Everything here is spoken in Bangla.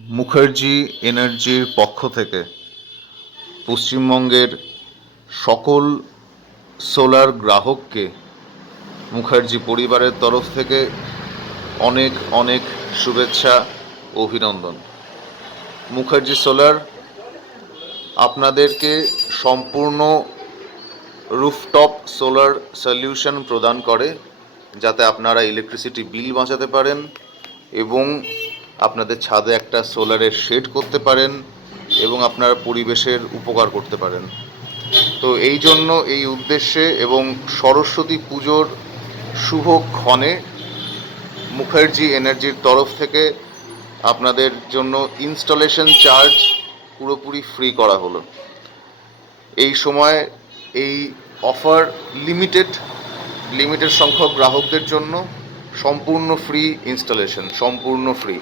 মুখার্জি এনার্জির পক্ষ থেকে পশ্চিমবঙ্গের সকল সোলার গ্রাহককে মুখার্জি পরিবারের তরফ থেকে অনেক অনেক শুভেচ্ছা ও অভিনন্দন। মুখার্জি সোলার আপনাদেরকে সম্পূর্ণ রুফটপ সোলার সলিউশন প্রদান করে, যাতে আপনারা ইলেকট্রিসিটি বিল বাঁচাতে পারেন এবং আপনাদের ছাদে একটা সোলারের শেড করতে পারেন এবং আপনারা পরিবেশের উপকার করতে পারেন। তো এই জন্য এই উদ্দেশ্যে এবং সরস্বতী পুজোর শুভক্ষণে মুখার্জি এনার্জির তরফ থেকে আপনাদের জন্য ইনস্টলেশন চার্জ পুরোপুরি ফ্রি করা হলো। এই সময় এই অফার লিমিটেড সংখ্যক গ্রাহকদের জন্য সম্পূর্ণ ফ্রি ইনস্টলেশন, সম্পূর্ণ ফ্রি।